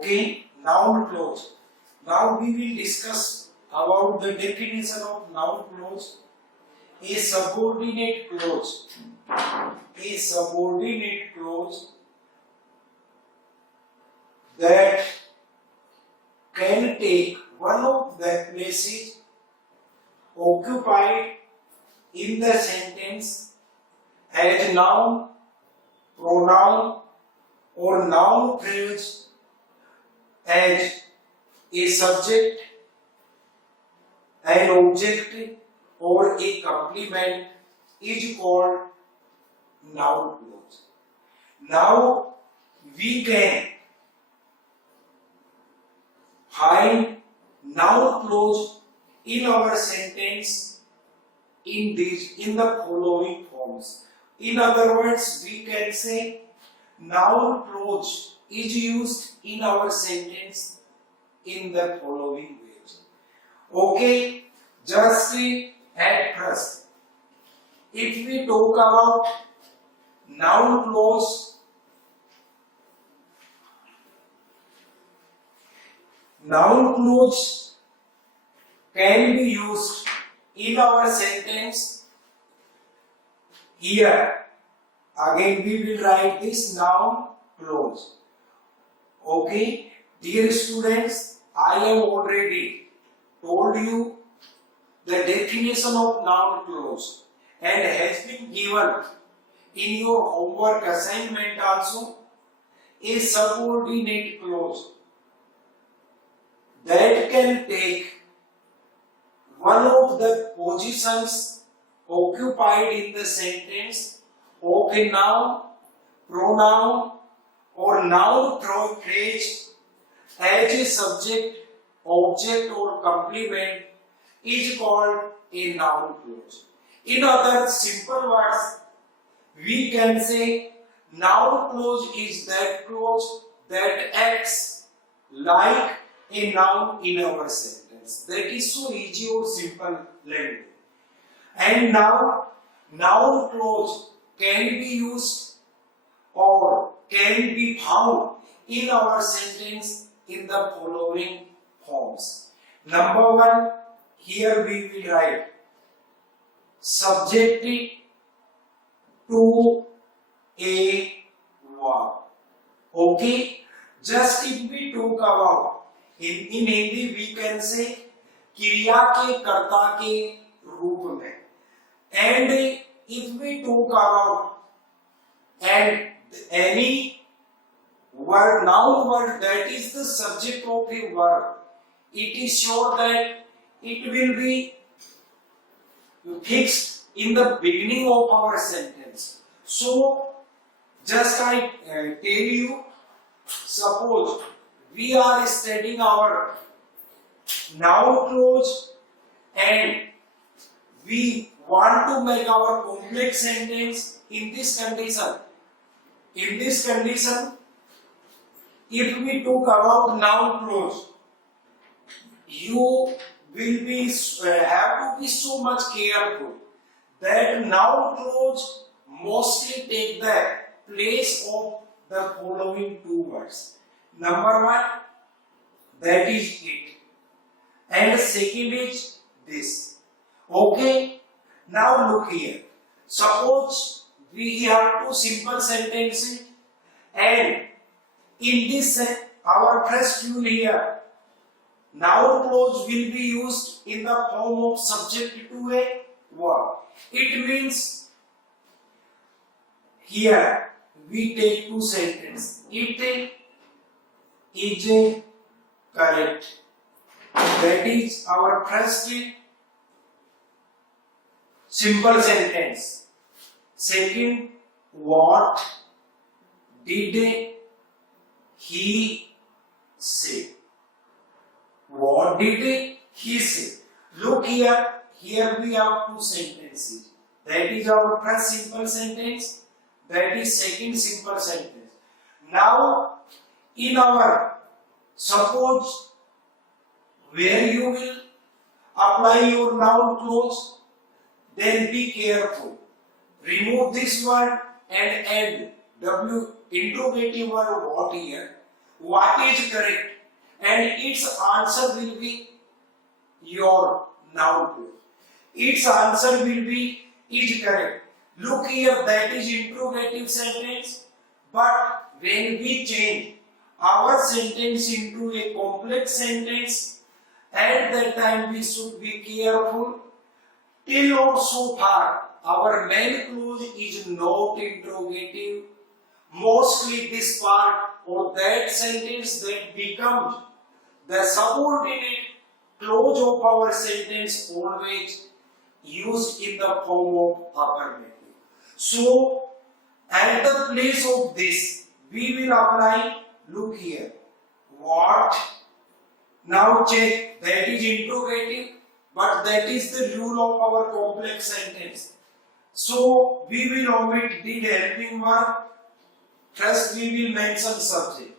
Okay, noun clause. Now we will discuss about the definition of noun clause. A subordinate clause. A subordinate clause that can take one of the places occupied in the sentence as noun, pronoun or noun phrase, as a subject, an object or a complement is called noun clause. Now we can find noun clause in our sentence in the following forms. In other words, we can say noun clause is used in our sentence in the following ways. Okay, just at first, if we talk about noun clause, noun clause can be used in our sentence. Here again we will write this noun clause. Okay, dear students, I have already told you the definition of noun clause and has been given in your homework assignment also. A subordinate clause that can take one of the positions occupied in the sentence of a noun, pronoun or noun phrase as a subject, object or complement is called a noun clause. In other simple words, we can say noun clause is that clause that acts like a noun in our sentence. That is so easy or simple language. And now noun clause can be used or can be found in our sentence in the following forms. Number one, here we will write subject to a verb. Okay, just if we talk about in Hindi we can say क्रिया के कर्ता के रूप में, and if we talk about and any word, noun word that is the subject of a verb, it is sure that it will be fixed in the beginning of our sentence. So just I tell you, suppose we are studying our noun clause and we want to make our complex sentence in this condition. In this condition, if we talk about noun clause, you will be have to be so much careful that noun clause mostly take the place of the following two words. Number one, that is it, and second is this. Okay, now look here. Suppose we have two simple sentences, and in this our first rule here, noun clause will be used in the form of subject to a verb. It means here we take two sentences. It is correct. That is our first simple sentence. Second, what did he say? What did he say? Look here, here we have two sentences. That is our first simple sentence. That is second simple sentence. Now, in our, suppose where you will apply your noun clause, then be careful. Remove this word and add W interrogative word what here. what is correct, and its answer will be your noun clause. Its answer will be is correct. Look here, that is interrogative sentence, but when we change our sentence into a complex sentence, at that time we should be careful. Till or so far, our main clause is not interrogative. Mostly this part or that sentence that becomes the subordinate clause of our sentence always used in the form of affirmative. So, at the place of this, we will apply, look here, what? Now check, that is interrogative, but that is the rule of our complex sentence. So, we will omit did helping verb. First, we will mention subject.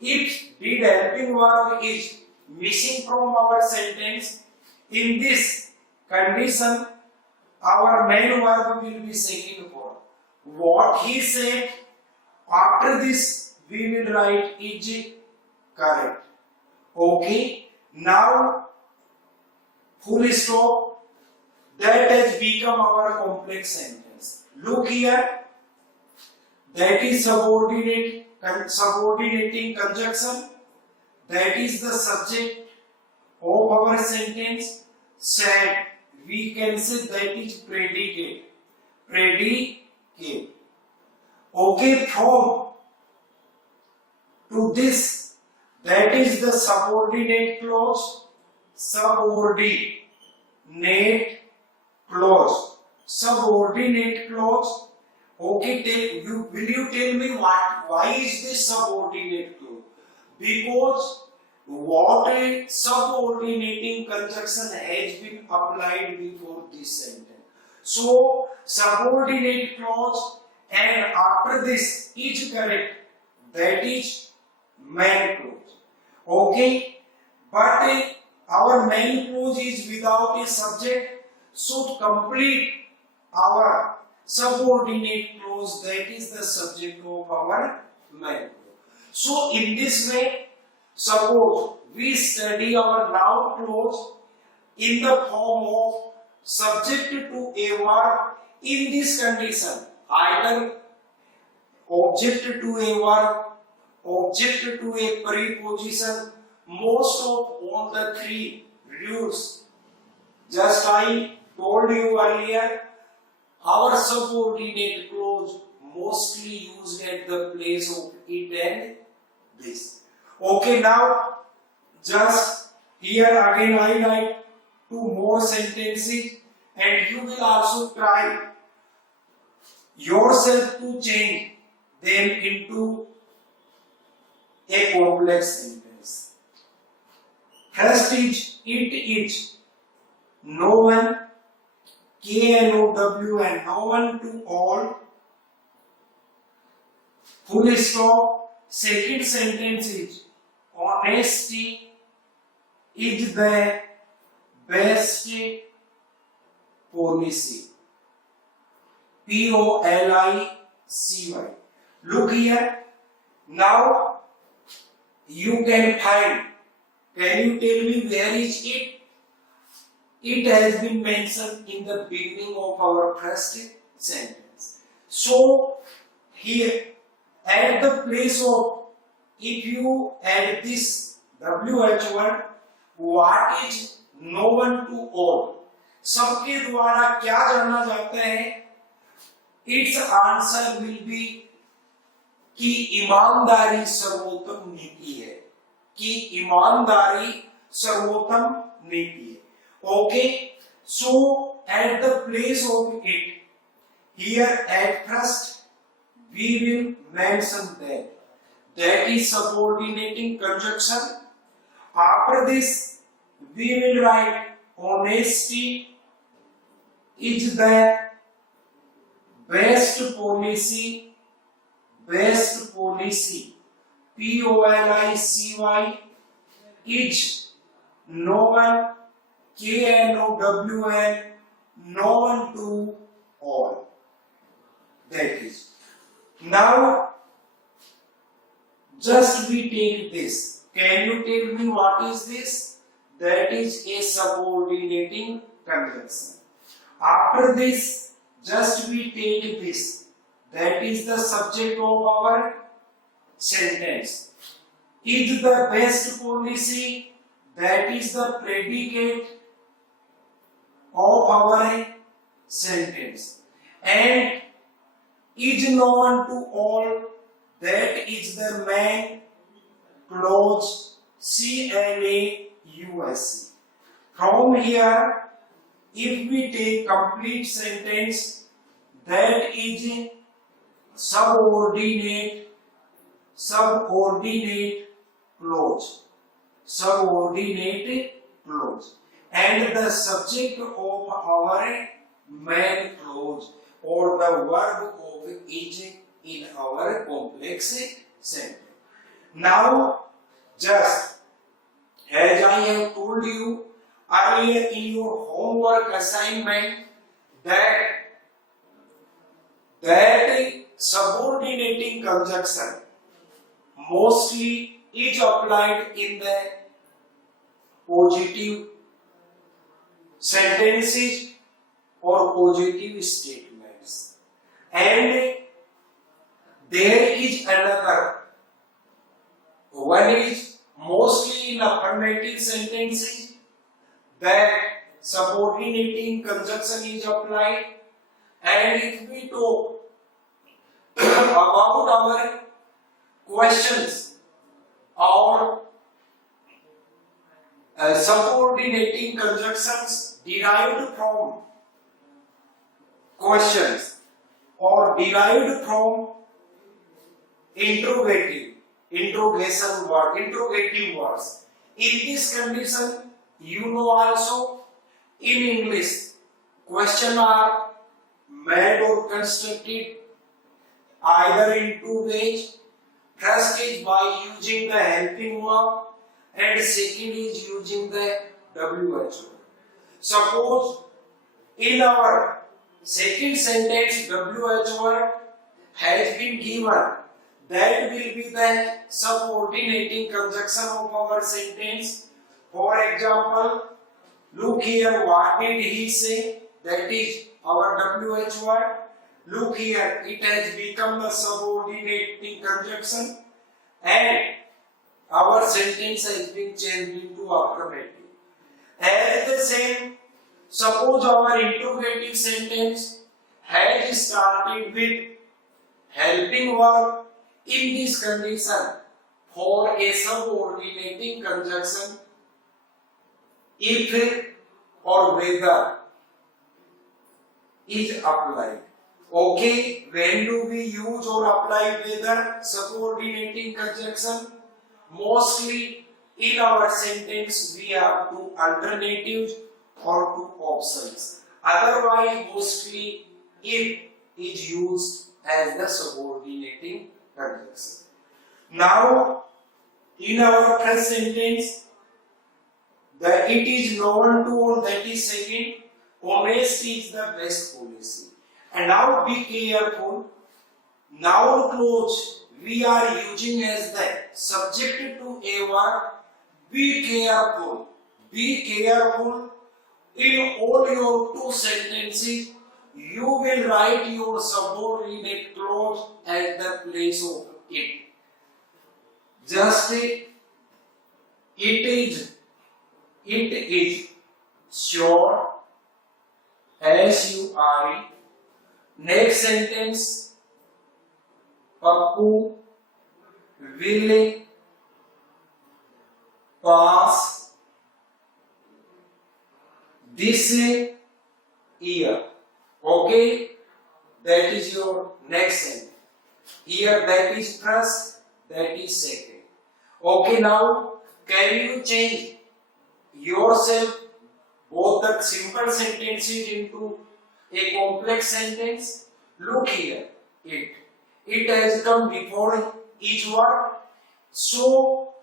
If did helping verb is missing from our sentence, in this condition, our main verb will be second form. What he said, after this, we will write is correct. Okay, now full stop. That has become our complex sentence. Look here. That is subordinating conjunction. That is the subject of our sentence. Said, we can say that is predicate. Predicate. Okay, from to this, that is the subordinate clause. Subordinate clause. Subordinate clause. Okay, will you tell me why is this subordinate clause? Because what a subordinating conjunction has been applied before this sentence. So, subordinate clause and after this is correct. That is main clause. Okay, but our main clause is without a subject, so complete our subordinate clause, that is the subject of our main clause. So in this way, suppose we study our noun clause in the form of subject to a verb in this condition, either object to a verb, object to a preposition, most of all the three rules. Just I told you earlier, our subordinate clause mostly used at the place of it and this. Okay, now just here again I write two more sentences and you will also try yourself to change them into a complex sentence. First is, it is no one, KNOW and no one to all, full stop. Second sentence is, honesty is the best policy. POLICY. Look here. Now you can find. Can you tell me where is it? It has been mentioned in the beginning of our first sentence. So here at the place of, if you add this WH1, what is no one to all? सबके द्वारा क्या जाना जाता है? Its answer will be कि ईमानदारी सर्वोत्तम नीति है. कि ईमानदारी सर्वोत्तम नीति है. Okay, so at the place of it, here at first we will mention that is subordinating conjunction. After this we will write honesty is the best policy. Best policy. POLICY is no one, KNOWN, no one to all. That is. Now Just we take this. Can you tell me what is this? That is a subordinating conjunction. After this, just we take this. That is the subject of our sentence. Is the best policy, that is the predicate of our sentence. And is known to all, that is the main clause, CLAUSE. From here, if we take complete sentence, that is subordinate clause, and the subject of our main clause or the verb of is in our complex sentence. Now, just as I have told you earlier in your homework assignment, that subordinating conjunction mostly is applied in the positive sentences or positive statements, and there is another one is mostly in affirmative sentences that subordinating conjunction is applied. And if we talk about our questions or subordinating conjunctions derived from questions or derived from interrogative words. In this condition, you know also in English, questions are made or constructed either in two ways. First is by using the helping verb, and second is using the WH. Suppose in our second sentence WH word has been given, that will be the subordinating conjunction of our sentence. For example, look here, what did he say? That is our WH word. Look here, it has become the subordinating conjunction and our sentence has been changed into affirmative. As the same, suppose our interrogative sentence has started with helping verb. In this condition, for a subordinating conjunction, if or whether is applied. Okay, when do we use or apply whether subordinating conjunction? Mostly in our sentence we have two alternatives or two options. Otherwise, mostly if is used as the subordinating conjunction. Now, in our first sentence, that it is known to all, that is second, honesty is the best policy. And now be careful, noun clause we are using as the subject to a verb. Be careful in all your two sentences, you will write your subordinate clause at the place of it. Just it is sure, SURE. Next sentence, Pappu will pass this year. Okay, that is your next sentence. Here that is first, that is second. Okay, now can you change yourself both the simple sentences into a complex sentence? Look here, it has come before each word. So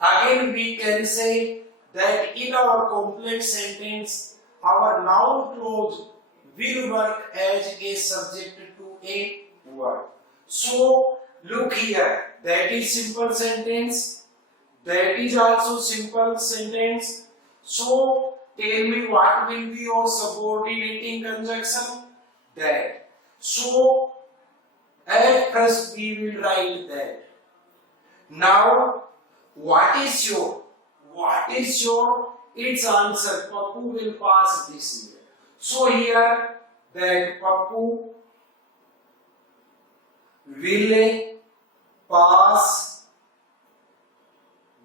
again we can say that in our complex sentence, our noun clause will work as a subject to a word. So Look here, that is simple sentence. That is also simple sentence. So tell me what will be your subordinating conjunction? That. So at first we will write that. Now what is your? Its answer. Pappu will pass this year. So here that Pappu will pass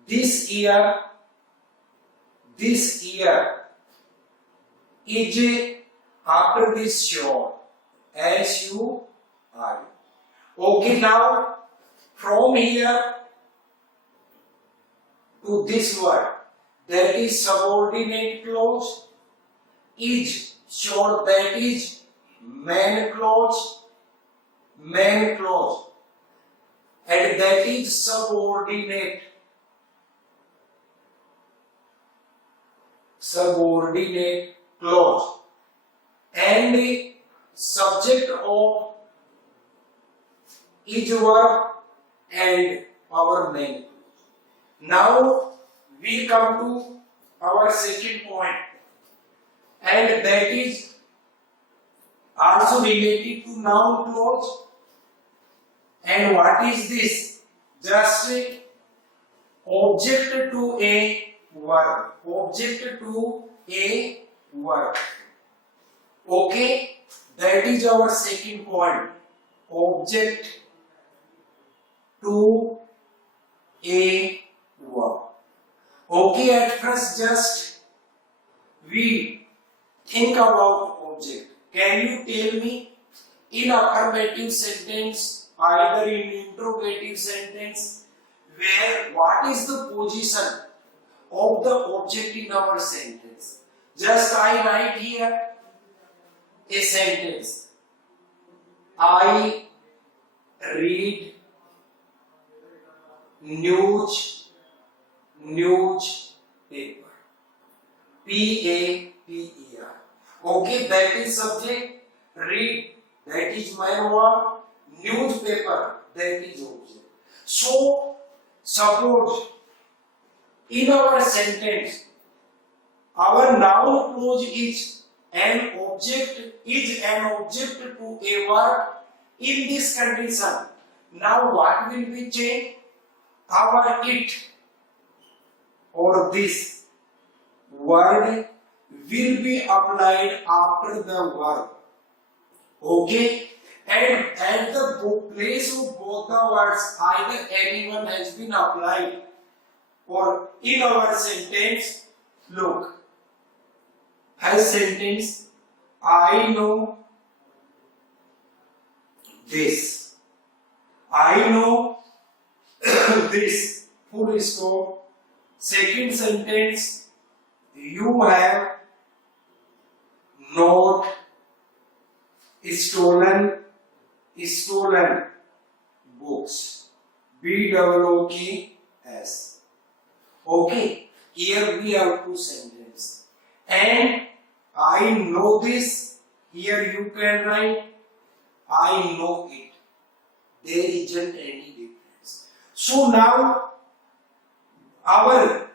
this year. This year is after this sure. SURE. Okay, now from here to this word, that is subordinate clause. Is sure, that is main clause, and that is subordinate clause, and the subject of is verb and our main clause. Now we come to our second point, and that is also related to noun clause. And what is this? Just object to a verb. Okay, that is our second point. Object to a verb. Okay, at first just we think about object. Can you tell me in affirmative sentence, either in interrogative sentence, where what is the position of the object in our sentence? Just I write here a sentence. I read newspaper. Paper. Okay, that is subject. Read, that is my verb. Newspaper, that is object. So suppose in our sentence our noun clause is an object to a verb in this condition. Now what will be changed? Our it or this word will be applied after the verb. Okay, and at the place of both the words, either anyone has been applied, or in our sentence, look, as sentence, I know this. I know this. Full stop. Second sentence, you have not stolen books. BOOKS. Okay, here we have two sentences. And I know this. Here you can write I know it. There isn't any difference. So now our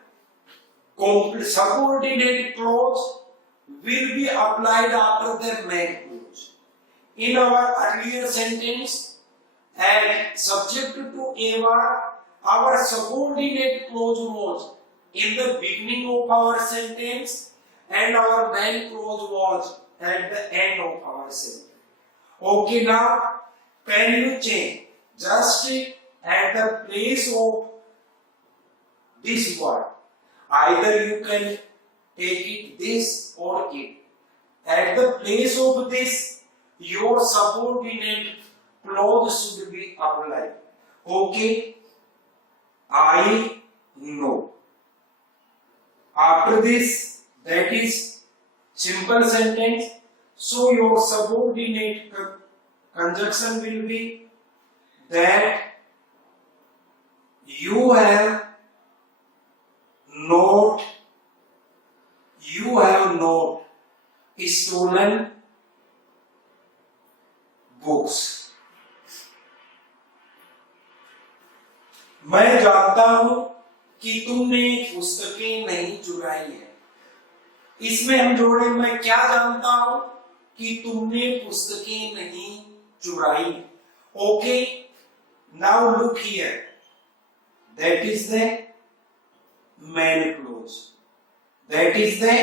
subordinate clause will be applied after the main clause. In our earlier sentence, and subject to a verb, our subordinate clause was in the beginning of our sentence, and our main clause was at the end of our sentence. Okay, now can you change? Just at the place of this word, either you can take it this or it. At the place of this, your subordinate clause should be applied. Okay, I know. After this, that is simple sentence. So your subordinate conjunction will be that you have not stolen books. कि तुमने पुस्तकें नहीं चुराई है। इसमें हम जोड़े, मैं क्या जानता हूं कि तुमने पुस्तकें नहीं चुराई। Okay, now look here, that is the main clause, that is the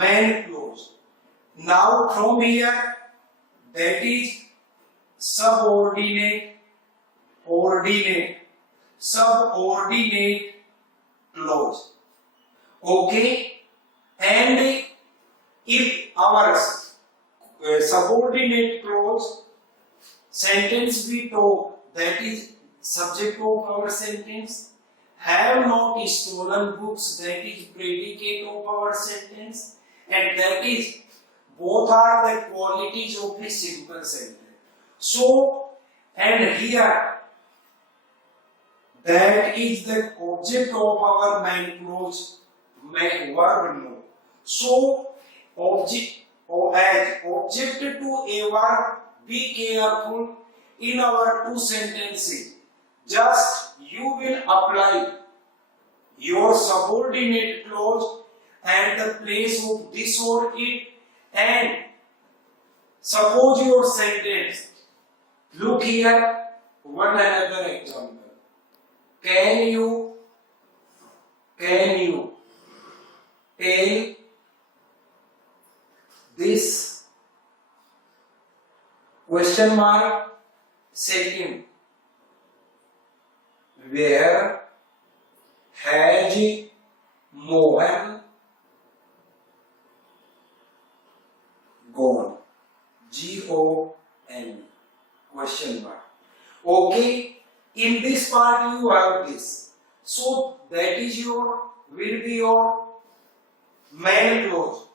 main clause. Now from here, that is subordinate clause. Okay, and if our subordinate clause sentence we talk, that is subject of our sentence, have not stolen books, that is predicate of our sentence, and that is both are the qualities of a simple sentence. So, and here that is the object of our main clause, main verb no. So, object or as object to a verb, be careful in our two sentences. Just you will apply your subordinate clause at the place of this or it, and suppose your sentence. Look here, one another example. Can you tell this question mark second, where has Mohan gone? G-O-N question mark. Okay, in this part you have this, so that is your will be your main clause,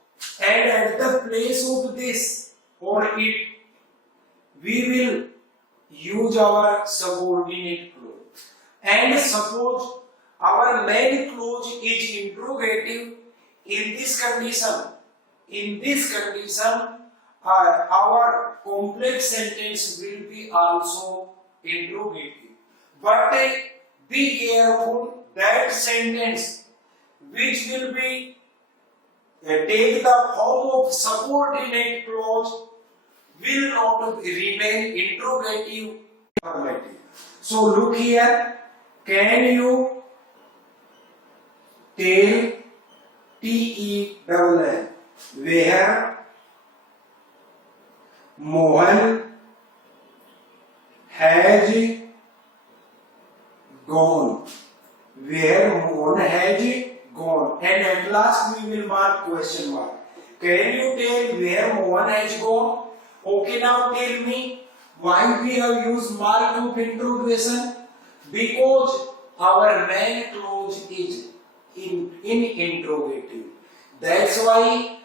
and at the place of this or it we will use our subordinate clause. And suppose our main clause is interrogative. In this condition our complex sentence will be also interrogative. But be careful, that sentence which will be take the form of subordinate clause will not remain interrogative affirmative. So look here, can you tell, T-E-L-L, where Mohan has gone? Where Mohan has gone? And at last we will mark question mark. Can you tell where Mohan has gone? Okay, now tell me why we have used mark of interrogation? Because our main clause is in interrogative. That's why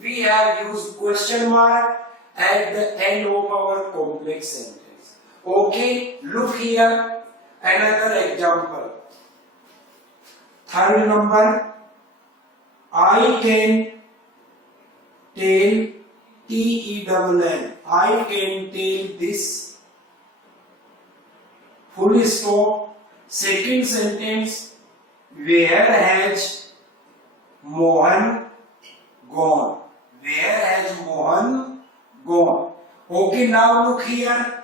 we have used question mark at the end of our complex sentence. Okay, look here, another example. Third number, I can tell, T-E-L-L, I can tell this, full stop. Second sentence, where has Mohan gone? Where has Mohan gone? Okay, now look here,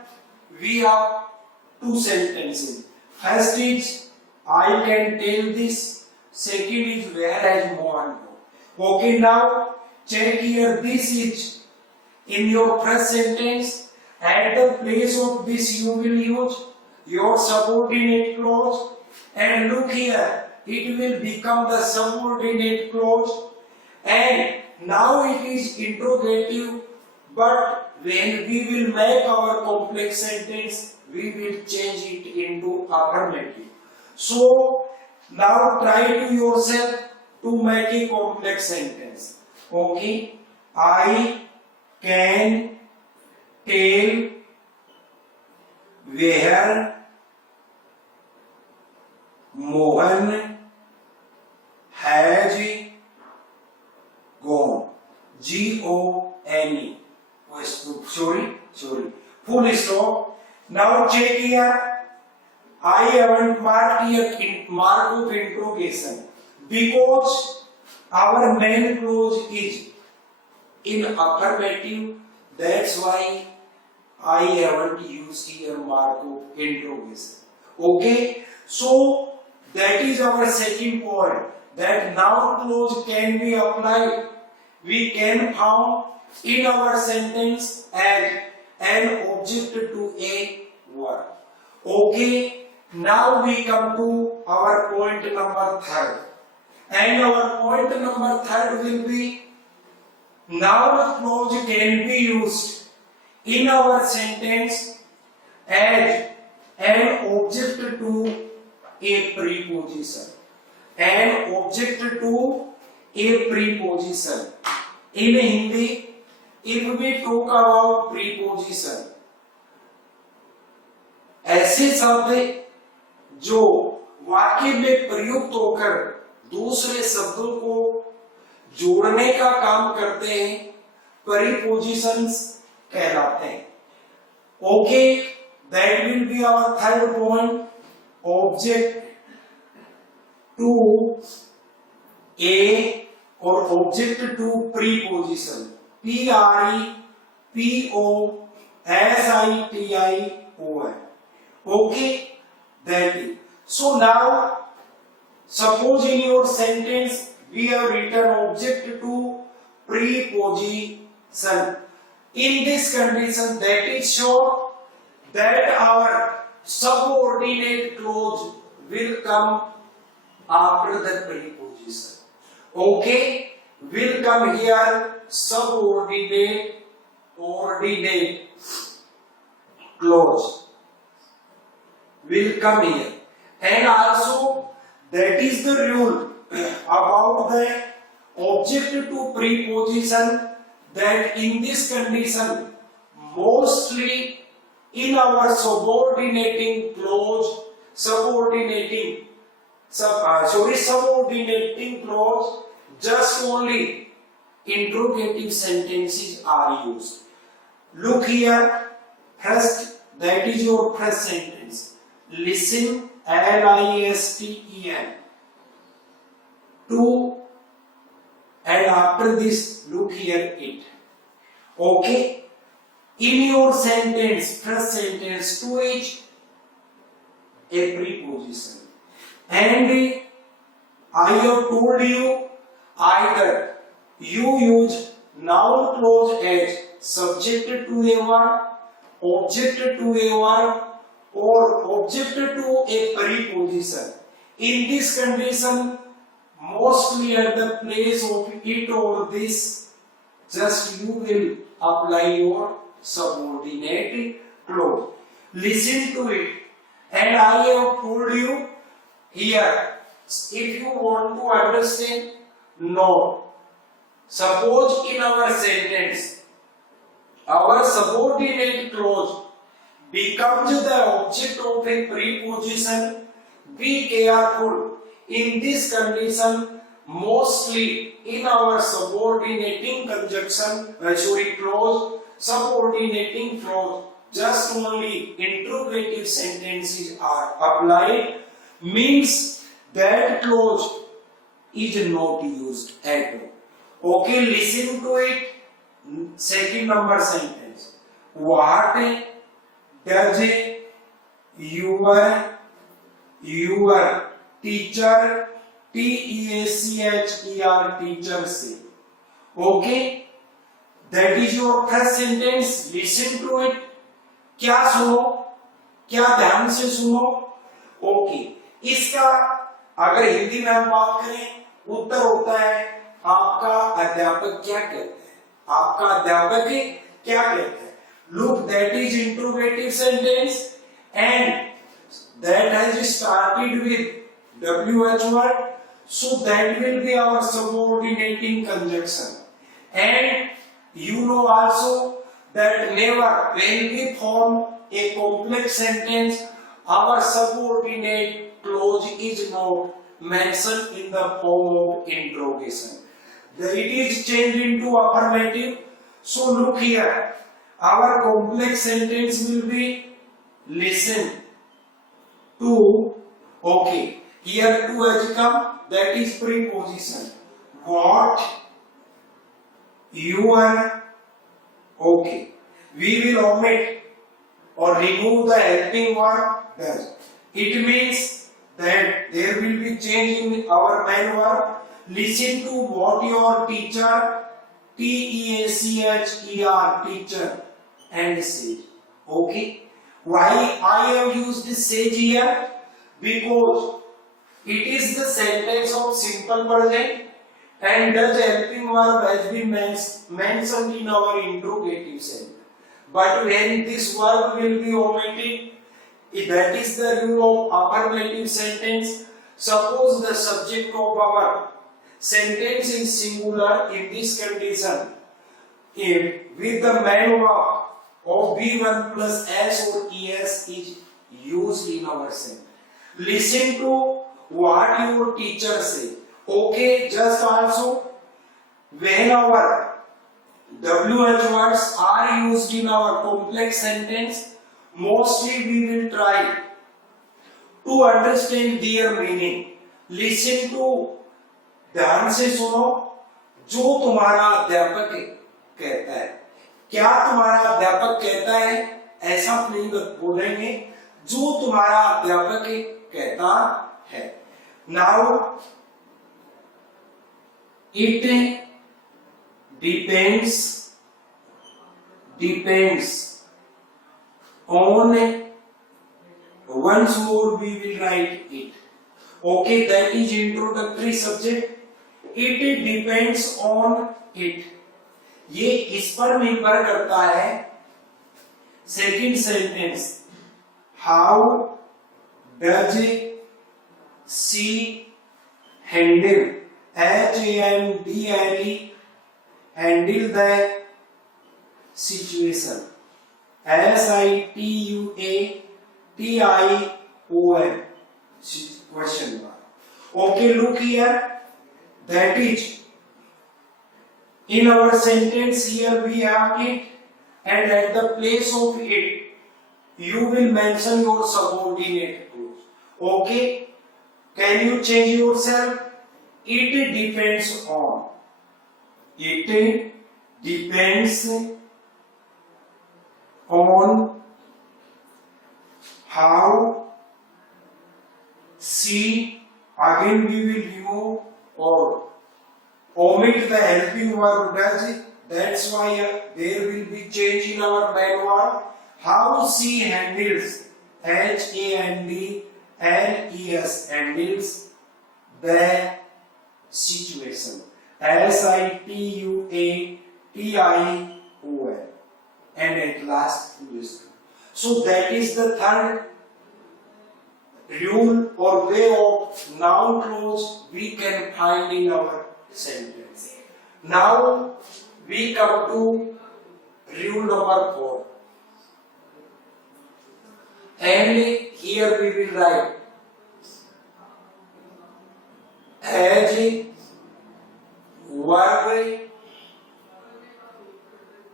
we have two sentences. First is I can tell this, second is where has Mohan gone. Okay, now check here, this is in your first sentence, at the place of this you will use your subordinate clause, and look here, it will become the subordinate clause, and now it is interrogative, but when we will make our complex sentence, we will change it into affirmative. So now try to yourself to make a complex sentence. Okay, I can tell where Mohan has gone. G-O-N-E. Sorry. Full stop. Now check here. I haven't marked here mark of interrogation because our main clause is in affirmative. That's why I haven't used here mark of interrogation. Okay, so that is our second point, that noun clause can be applied. We can found in our sentence as an object to a verb. Okay, now we come to our point number third, and our point number third will be noun clause can be used in our sentence as an object to a preposition. An object to a preposition. In Hindi, if we talk about preposition, ऐसे शब्द जो वाक्य में प्रयुक्त होकर दूसरे शब्दों को जोड़ने का काम करते हैं, prepositions कहलाते हैं. Okay, that will be our third point. Object to a or object to preposition. Preposition. Okay, that is. So now, suppose in your sentence we have written object to preposition. In this condition, that is sure that our subordinate clause will come after the preposition. Okay, will come here subordinate clause will come here, and also that is the rule about the object to preposition, that in this condition mostly in our subordinating clause subordinating clause just only interrogative sentences are used. Look here, first, that is your first sentence. Listen, listen, to, and after this look here it. Okay, in your sentence, first sentence, to is a preposition, and I have told you either you use noun clause as subject to a verb, object to a verb, or object to a preposition. In this condition, mostly at the place of it or this, just you will apply your subordinate clause. Listen to it, and I have told you here, if you want to understand, no. Suppose in our sentence, our subordinate clause becomes the object of a preposition, be careful. In this condition, mostly in our subordinating clause, subordinating clause, just only interrogative sentences are applied, means that clause is not used at all. Okay, listen to it. Second number sentence. What does your teacher, teacher, teacher say? Okay, that is your first sentence. Listen to it. क्या सुनो, क्या ध्यान से सुनो. Okay, इसका अगर हिंदी में हम बात करें, उत्तर होता है आपका अध्यापक क्या कहते हैं. आपका अध्यापक क्या कहते हैं. Look, that is interrogative sentence and that has started with WH word, so that will be our subordinating conjunction. And you know also that never when we form a complex sentence, our subordinate clause is not mentioned in the form of interrogation. It is changed into affirmative. So look here, our complex sentence will be listen, to. Okay, here to has come, that is preposition. What, your. Okay, we will omit or remove the helping verb does. It means that there will be change in our main verb. Listen to what your teacher, teacher, teacher, and say. Okay. Why I have used sage here? Because it is the sentence of simple present and the helping verb has been mentioned in our interrogative sentence. But when this verb will be omitted, that is the rule of affirmative sentence. Suppose the subject of our sentence is singular in this condition, if with the main verb of B1 plus S or ES is used in our sentence. Listen to what your teacher say. Okay, just also when our WH words are used in our complex sentence, mostly we will try to understand their meaning. Listen to, ध्यान से सुनो जो तुम्हारा अध्यापक कहता है. क्या तुम्हारा अध्यापक कहता है ऐसा नहीं बोलेंगे, जो तुम्हारा अध्यापक कहता है. Now it depends on, once more we will write it. Okay, that is introductory subject. It depends on it. ये इस पर निर्भर करता है. Second sentence, how does she handle, HANDLE, handle the situation, SITUATION, question mark. Okay, look here, that is in our sentence here we have it, and at the place of it you will mention your subordinate clause. Okay, can you change yourself? It depends on. It depends on how she, again we will remove or omit the helping verb does. That's why there will be change in our main verb. How she handles, HANDLES, handles the situation, SITUATION, and at last wisdom. So that is the third rule or way of noun clause we can find in our sentence. Now we come to rule number 4, and here we will write as verb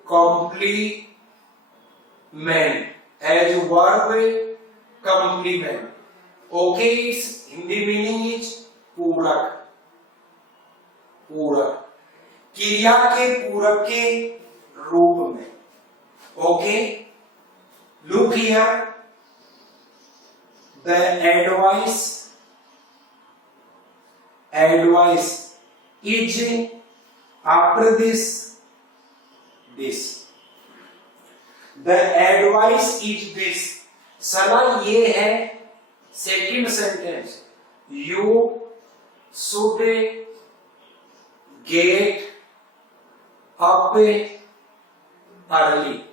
complement, as verb complement. Okay, its Hindi meaning is पूरक. पूरक, क्रिया के पूरक के रूप में. Okay, look here, the advice is after this. The advice is this. सलाह ये है. Second sentence, you should get up early.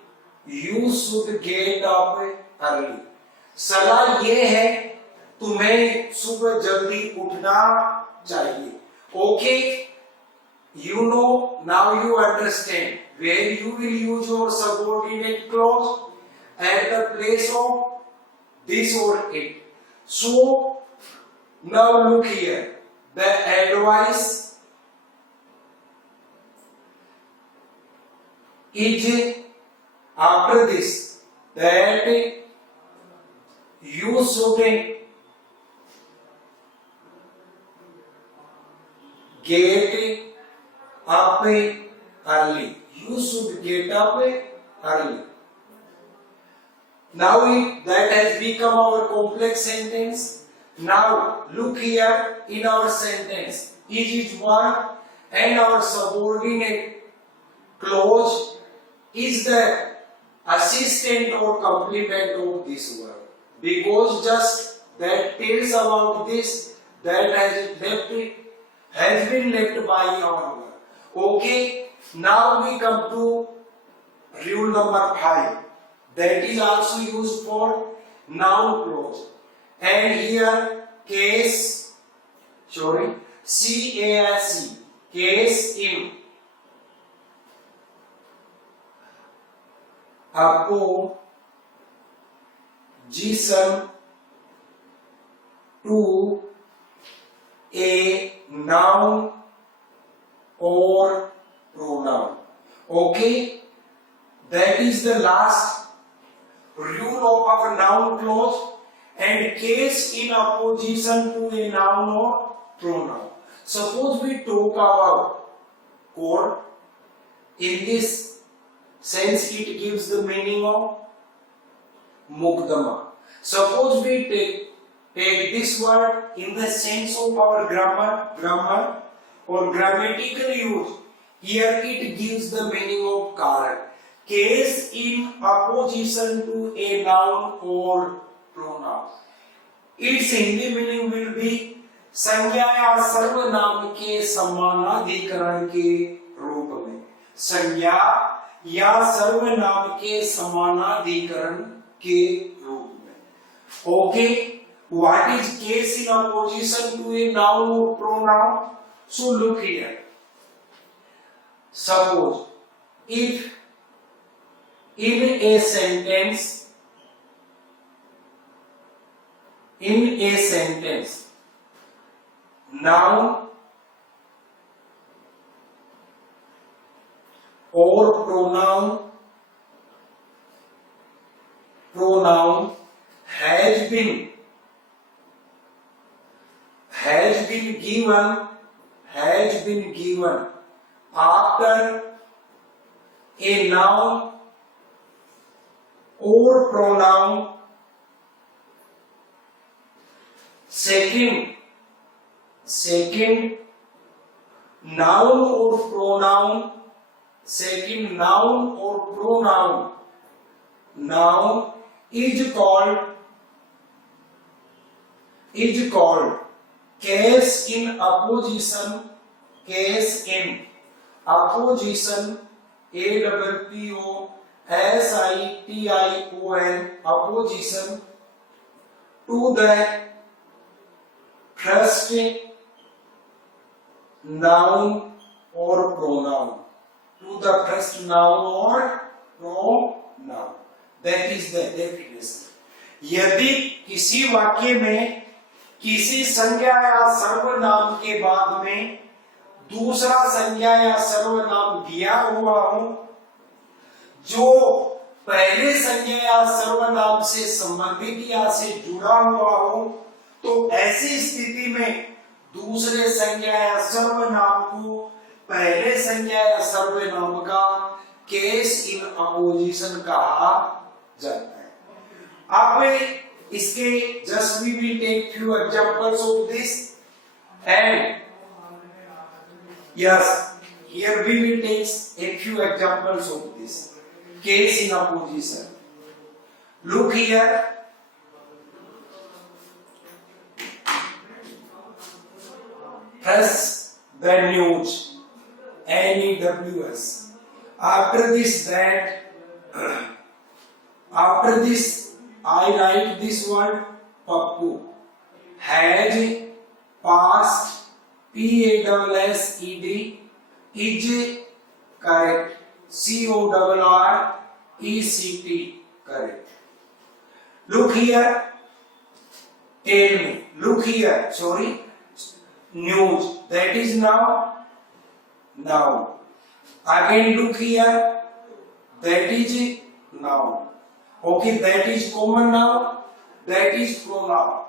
You should get up early. सलाह ये है तुम्हें सुबह जल्दी उठना चाहिए. Okay, you know, now you understand where you will use your subordinate clause at the place of this or it. So now look here, the advice is after this, that you should get up early. You should get up early. Now that has become our complex sentence. Now look here in our sentence. Is verb and our subordinate clause is the assistant or complement of this verb. Because just that tells about this, that has been left by our verb. Okay, now we come to rule number 5. That is also used for noun clause. And here case, CASE, case in, opposition to a noun or pronoun. Okay, that is the last rule of our noun clause, and case in opposition to a noun or pronoun. Suppose we talk about court. In this sense, it gives the meaning of mukdama. Suppose we take this word in the sense of our grammar or grammatical use. Here it gives the meaning of karan. Case in opposition to a noun or pronoun. Its Hindi meaning will be संज्ञा या सर्वनाम के समानाधिकरण के रूप में. संज्ञा या सर्वनाम के समानाधिकरण के रूप में. Okay, what is case in opposition to a noun or pronoun? So look here. Suppose if in a sentence noun or pronoun has been given after a noun or pronoun. Second, noun or pronoun. Second, noun or pronoun. Noun is called case in opposition. Case in opposition. APPOSITION. Opposition to the first noun or pronoun. To the first noun or pronoun. That is the definition. यदि किसी वाक्य में किसी संज्ञा या सर्वनाम के बाद में दूसरा संज्ञा या सर्वनाम दिया हुआ हो जो पहले संज्ञा या सर्वनाम से संबंधित या से जुड़ा हुआ हो, तो ऐसी स्थिति में दूसरे संज्ञा या सर्वनाम को पहले संज्ञा या सर्वनाम का केस इन अपोजिशन कहा जाता है. अब इसके just we will take few examples of this and yes, here we will take a few examples of this case in opposition. Look here. First, the news, NEWS. After this, I write this word Pappu has passed. PASSED is correct. CORRECT correct. Look here. Tell me. Look here. Sorry. News. That is now. Again look here. That is noun. Okay. That is common noun. That is pronoun.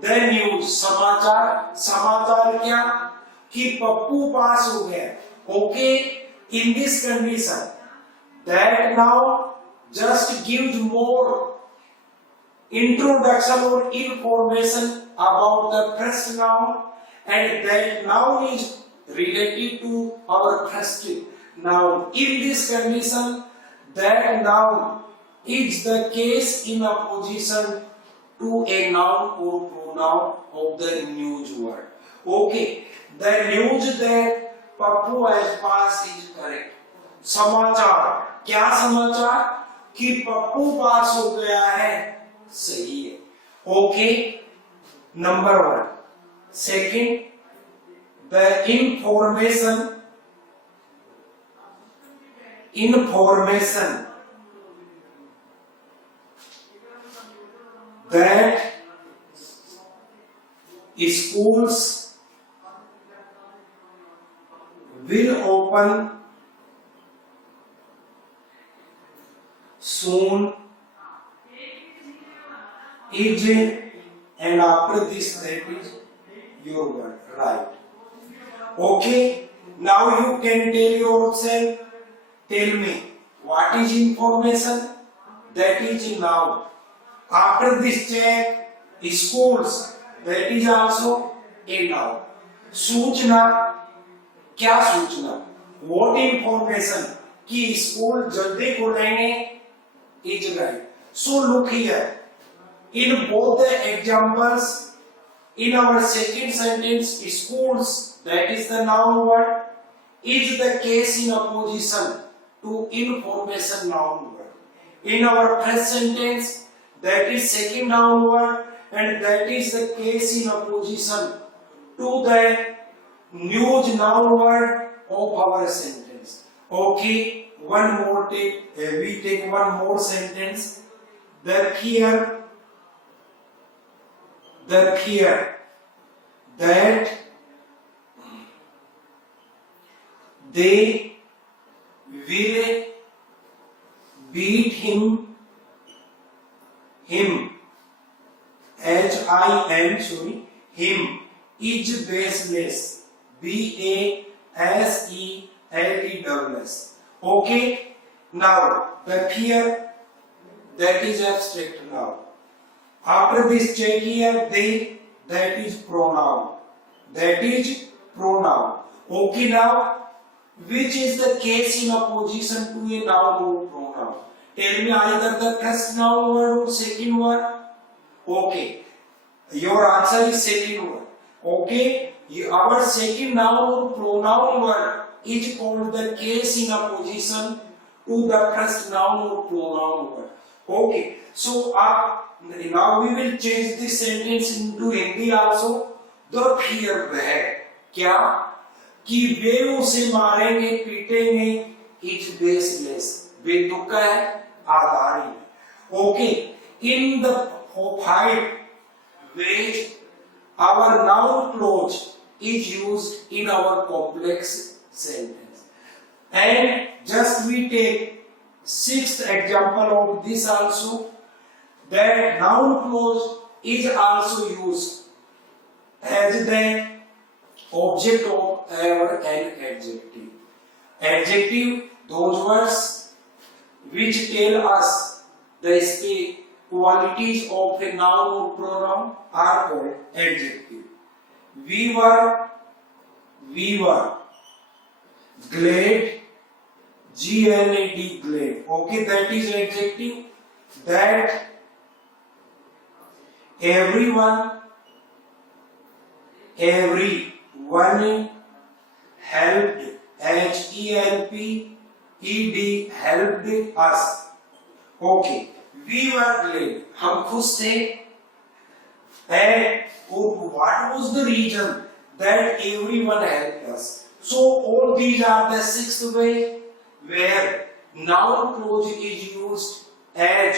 The news. समाचार क्या? कि पप्पू पास हो गया. Okay, in this condition, that now just gives more introduction or information about the first noun, and that noun is related to our first noun. In this condition, that noun is the case in opposition to a noun or pronoun of the news word. Okay, the news that Pappu has passed is correct. समाचार, क्या समाचार कि पप्पू पास हो गया है, सही है. Okay, number 1. Second, the information that schools will open soon is, and after this that is your word, right? Okay, now you can tell yourself, tell me what is information, that is now. After this check, schools, that is also a noun. सूचना, क्या सूचना, what information कि school जल्दी खुलेंगे is right. So look here, in both the examples, in our second sentence, schools, that is the noun word, is the case in opposition to information noun word. In our first sentence, that is second noun word, and that is the case in opposition to the news noun word of our sentence. Okay, one more take, we take one more sentence. The fear that they will beat him is baseless. BASELESS. Okay, now the fear, that is abstract noun. After this check here, they, that is pronoun. Okay, now which is the case in opposition to a noun or pronoun? Tell me either the first noun word or second word. Okay, your answer is second word. Okay, our second noun or pronoun word is called the case in opposition to the first noun or pronoun word. Okay, so now we will change this sentence into Hindi also. The fear वह क्या कि वे उसे मारेंगे पीटेंगे is baseless. बेतुका है, आधारहीन. Okay, in the 5 ways our noun clause is used in our complex sentence, and just we take 6th example of this also, that noun clause is also used as the object of an adjective. Adjective, those words which tell us the qualities of a noun or pronoun are called adjective. We were, glad, GLAD, glad. Okay, that is adjective. That everyone helped, HELPED, helped us. Okay, we were glad, हम खुश थे. And what was the reason that everyone helped us? So all these are the 6th way where noun clause is used as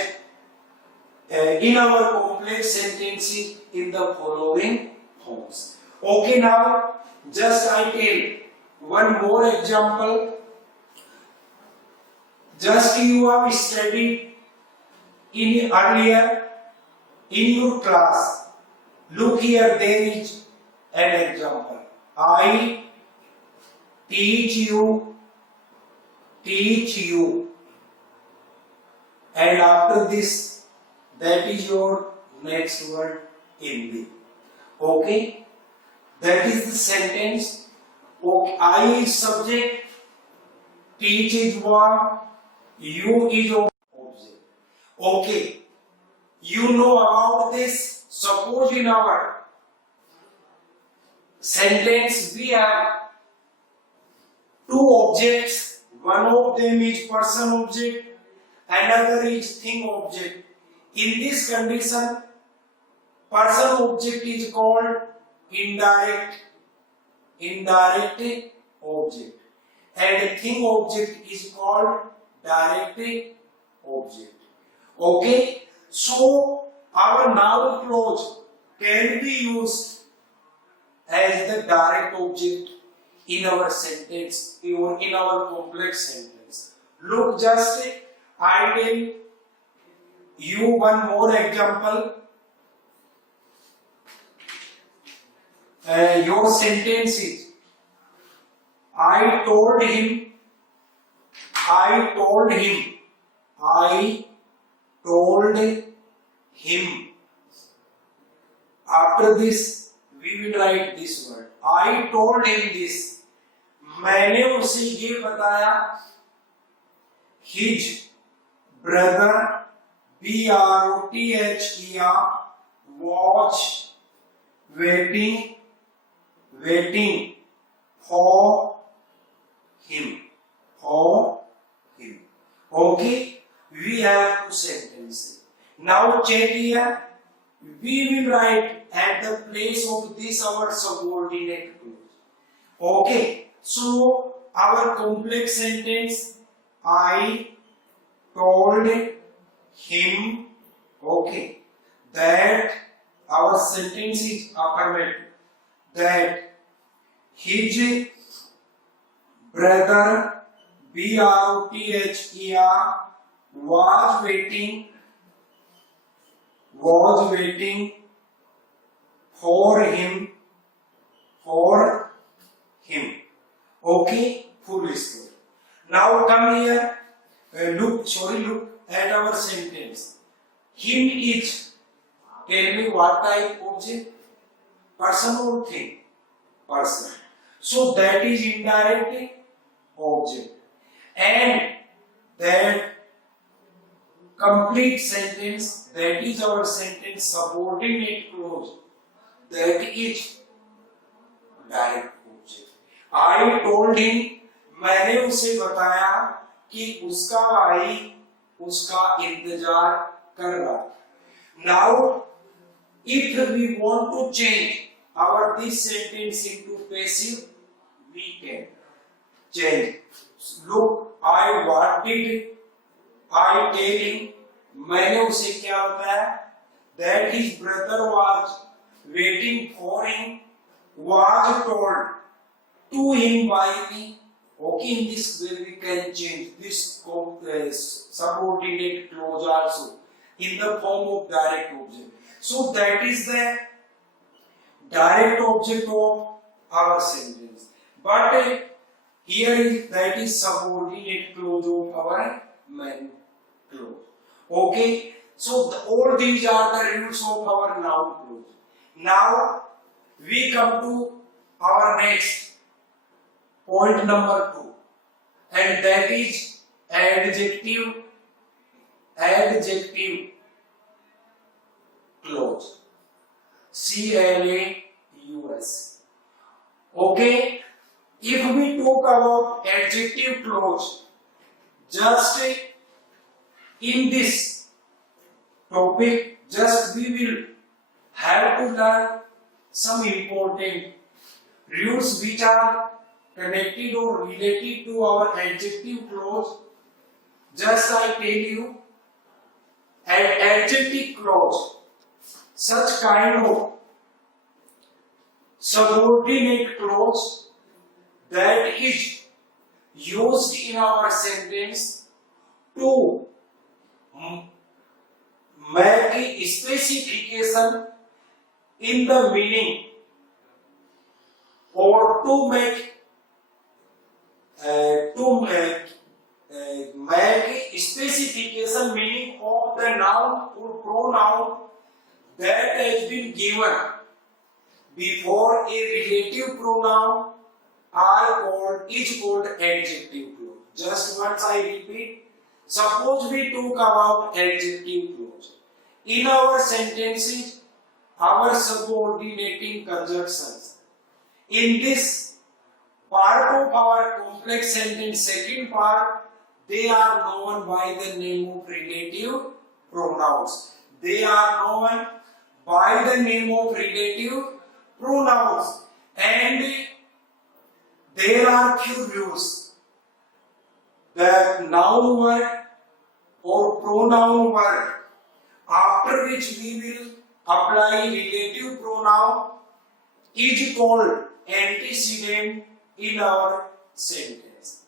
in our complex sentences in the following forms. Okay, now just I tell one more example. Just you have studied in earlier in your class. Look here, there is an example. I teach you, and after this, that is your next word Hindi. Okay, that is the sentence. Okay, I is subject, teach is verb, you is object. Okay, you know about this. Suppose in our sentence we have two objects, one of them is person object, another is thing object. In this condition, person object is called indirect object, and thing object is called direct object. Okay, so our noun clause can be used as the direct object in our sentence or in our complex sentence. Look, just I tell you one more example. Your sentence is I told him. After this, we will write this word. I told him this. मैंने उसे ये बताया. His brother, BROTHER, was waiting for him. Okay, we have two sentences. Now check here. We will write at the place of this our subordinate clause. Okay, so our complex sentence, I told him, okay, that our sentence is affirmative, that his brother, BROTHER, was waiting for him. Okay, full story. Now come here. Look at our sentence. Him is. Tell me what type object? Person or thing? Person. So that is indirect object. And that complete sentence, that is our sentence subordinate clause, that is direct object. I told him, मैंने उसे बताया कि उसका भाई उसका इंतजार कर रहा है. Now, if we want to change our this sentence into passive, we can change. Look, I wanted, I tell him, मैंने उसे क्या बताया? That his brother was waiting for him, was told to him by me. Okay, in this way we can change this subordinate clause also in the form of direct object. So that is the direct object of our sentence. But here is that is subordinate clause of our main clause. Okay, so all these are the rules of our noun clause. Now we come to our next point number 2, and that is adjective clause. CLAUS. Okay, if we talk about adjective clause, just in this topic, just we will have to learn some important rules which are connected or related to our adjective clause. Just I tell you, an adjective clause, such kind of subordinate clause that is used in our sentence to make a specification in the meaning or to make specification meaning of the noun or pronoun that has been given before a relative pronoun is called adjective clause. Just once I repeat. Suppose we talk about adjective clause. In our sentences, our subordinating conjunctions. In this part of our complex sentence, second part, they are known by the name of relative pronouns. They are known by the name of relative pronouns. And there are few rules. The noun word or pronoun word after which we will apply relative pronoun is called antecedent in our sentence.